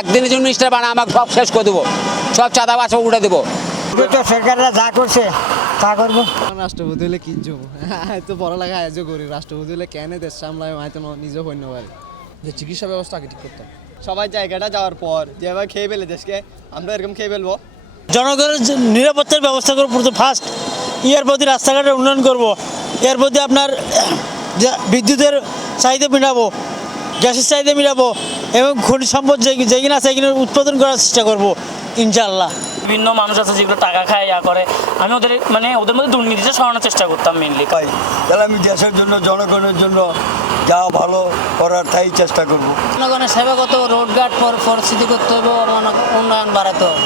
একদিনের জন্য মিনিস্টার বানায় আমাকে সব শেষ করে দেবো, সব চাঁদাবাজ সব উঠে দেবো। সরকাররা যা করছে তা করবো। রাষ্ট্রপতি হলে কি যাবো, তো পড়ালেখা আয়োজন করি, রাষ্ট্রপতি হলে কেন দেশ সামলায় হয়তো নিজে হইতে পারে। যে চিকিৎসা ব্যবস্থা আগে ঠিক করতাম। সবাই জায়গাটা যাওয়ার পর যেভাবে খেয়ে ফেলে দেশকে, আমরা এরকম খেয়ে ফেলবো। জনগণের নিরাপত্তার ব্যবস্থা করবো ফার্স্ট, এর প্রতি রাস্তাঘাটের উন্নয়ন করব, এর প্রতি আপনার বিদ্যুতের চাহিদা মেটাবো, গ্যাসের চাহিদা মেটাবো এবং খনিজ সম্পদ যেগুলো আছে সেগুলো উৎপাদন করার চেষ্টা করব ইনশাআল্লাহ। বিভিন্ন মানুষ আছে যেগুলো টাকা খায় করে, আমি ওদের ওদের মধ্যে দুর্নীতিটা সরানোর চেষ্টা করতাম মেনলি। তাহলে আমি দেশের জন্য জনগণের জন্য যা ভালো করার তাই চেষ্টা করব। জনগণের সেবা করতে হবে, রোডঘাট পরিস্থিতি করতে হবে, উন্নয়ন বাড়াতে হবে।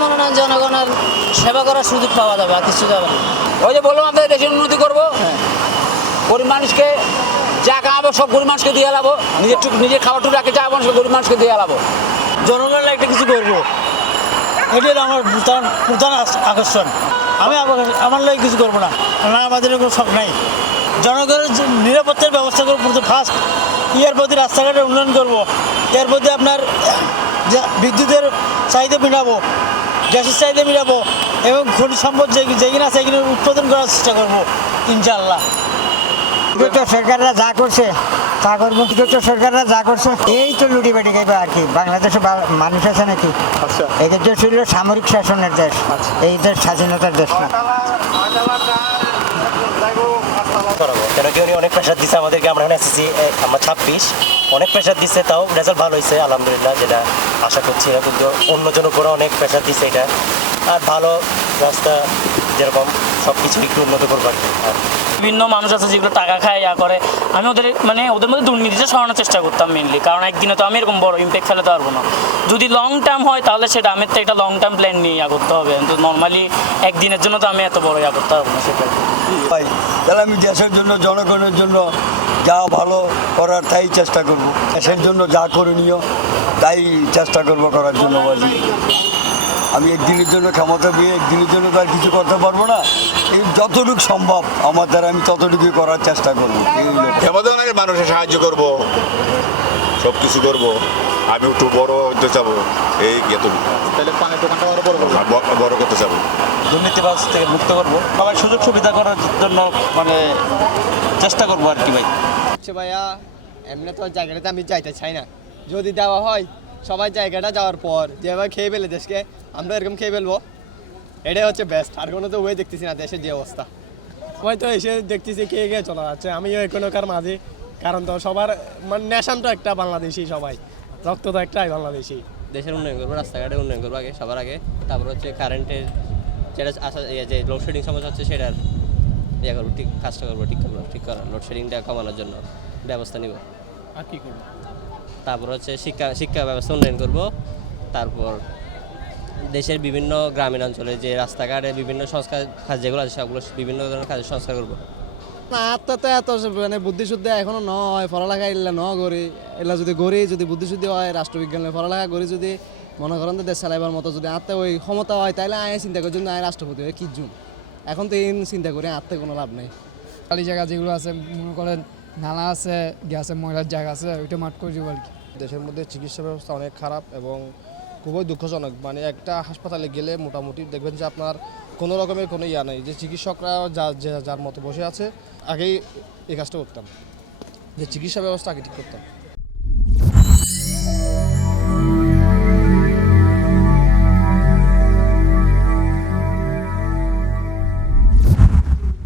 মনে হয় জনগণের সেবা করার সুযোগ পাওয়া যাবে, আর কিছু যাবে না। ওই যে বললাম আমাদের দেশের উন্নতি করবো, গরিব মানুষকে যা খাওয়াবো সব গরিব মানুষকে দিয়ে এলাবো, নিজের খাবার টুকু রাখে যা মানুষকে গরিব মানুষকে দিয়ে এলাবো। জনগণের একটা কিছু করবো, এটি হলো আমার প্রধান আকর্ষণ। আমি আমার লাগে কিছু করবো না, আমাদের কোনো শখ নাই। জনগণের নিরাপত্তার ব্যবস্থা করবো ফার্স্ট, এর প্রতি রাস্তাঘাটের উন্নয়ন করব, এর প্রতি আপনার বিদ্যুতের চাহিদা মেটাবো, গ্যাসের চাহিদা মেটাবো এবং খনিজ সম্পদ যেগুলো আছে সেগুলো উৎপাদন করার চেষ্টা করবো ইনশাআল্লাহ। সরকাররা যা করছে তা করবো। সরকাররা যা করছে এই তো লুটিবাটি খাইবে আর কি। বাংলাদেশে মানুষ আছে নাকি? এদের দেশ ছিল সামরিক শাসনের দেশ, এই দেশ স্বাধীনতার দেশ না। কেন কি উনি অনেক প্রেশার দিচ্ছে আমাদেরকে, আমরা এখন এসেছি আমরা 26, অনেক প্রেশার দিচ্ছে, তাও রেজাল্ট ভালো হয়েছে আলহামদুলিল্লাহ, যেটা আশা করছি না। কিন্তু অন্যজন উপরে অনেক প্রেশার দিচ্ছে এটা, আর ভালো রাস্তা যেরকম সব কিছু একটু উন্নত করবো আর কি। বিভিন্ন মানুষ আছে যেগুলো টাকা খায় করে, আমি ওদের ওদের মধ্যে দুর্নীতিটা সরানোর চেষ্টা করতাম মেনলি। কারণ একদিনে তো আমি এরকম বড় ইম্প্যাক্ট ফেলাতে পারবো না। যদি লং টার্ম হয় তাহলে সেটা আমি তো একটা লং টার্ম প্ল্যান নিয়ে করতে হবে, কিন্তু নর্মালি একদিনের জন্য তো আমি এত বড় করতে পারবো না সেটা। তাহলে আমি দেশের জন্য জনগণের জন্য যা ভালো করার তাই চেষ্টা করব। দেশের জন্য যা করণীয় তাই চেষ্টা করব করার জন্য। আমি একদিনের জন্য ক্ষমতা দিয়ে একদিনের জন্য তো আর কিছু করতে পারবো না, এই যতটুকু সম্ভব আমার দ্বারা আমি ততটুকুই করার চেষ্টা করবো। ক্ষমতাকে মানুষের সাহায্য করব, সব কিছু করবো, আমি একটু বড় হতে চাবো, এই তাহলে পানের দোকানটা আরো বড় করতে চাবো। দুর্নীতিবাজ থেকে মুক্ত করবো, সবাই সুযোগ সুবিধা করার জন্য চেষ্টা করবো আর কি ভাই। ভাইয়া এমনি তো জায়গাটাতে আমি যাইতে চাই না, যদি দেওয়া হয় সবাই জায়গাটা যাওয়ার পর যেভাবে খেয়ে ফেলে দেশকে, আমরা এরকম খেয়ে ফেলবো, এটাই হচ্ছে বেস্ট। আর কোনো তো ওয়ে দেখতেছি না দেশের যে অবস্থা, সবাই তো এসে দেখতেছি খেয়ে খেয়ে চলা যাচ্ছে। আমিও এখনকার মাঝে, কারণ তো সবার নেশান তো একটা বাংলাদেশি, সবাই রক্ত তো একটাই বাংলাদেশি। দেশের উন্নয়ন করবো, রাস্তাঘাটের উন্নয়ন করবো আগে, সবার আগে। তারপর হচ্ছে কারেন্টের যেটা যে লোডশেডিং সমস্যা হচ্ছে সেটার করবো, কাজটা করবো, ঠিক করার লোডশেডিংটা কমানোর জন্য ব্যবস্থা নিব। আর কি করবো? তারপর হচ্ছে শিক্ষা ব্যবস্থা উন্নয়ন করব। তারপর দেশের বিভিন্ন গ্রামীণ অঞ্চলে যে রাস্তাঘাটে বিভিন্ন সংস্কার কাজ যেগুলো আছে সেগুলো বিভিন্ন ধরনের কাজের সংস্কার করবো। না আত্মা তো এত বুদ্ধিশুদ্ধি এখনো নয়, পড়ালেখা এলা ন গড়ি, এলা যদি বুদ্ধিশুদ্ধি হয়, রাষ্ট্রবিজ্ঞানের পড়ালেখা করে যদি মনে করেন দেশ চালাইবার মতো যদি আত্মা ওই ক্ষমতা হয়, তাহলে আয় চিন্তা করি জন্য আয় রাষ্ট্রপতি হয় কি জুন। এখন তো এই চিন্তা করি আত্মা কোনো লাভ নেই। খালি জায়গা যেগুলো আছে, মনে করেন নালা আছে, গ্যাসের ময়লার জায়গা আছে, ওইটা মাঠ করে দিব আর কি। দেশের মধ্যে চিকিৎসা ব্যবস্থা অনেক খারাপ এবং খুবই দুঃখজনক। একটা হাসপাতালে গেলে মোটামুটি দেখবেন যে আপনার কোনো রকমের কোনো ইয়া নেই, যে চিকিৎসকরা যার মতো বসে আছে। আগেই এই কাজটা করতাম, যে চিকিৎসা ব্যবস্থা আগে ঠিক করতাম।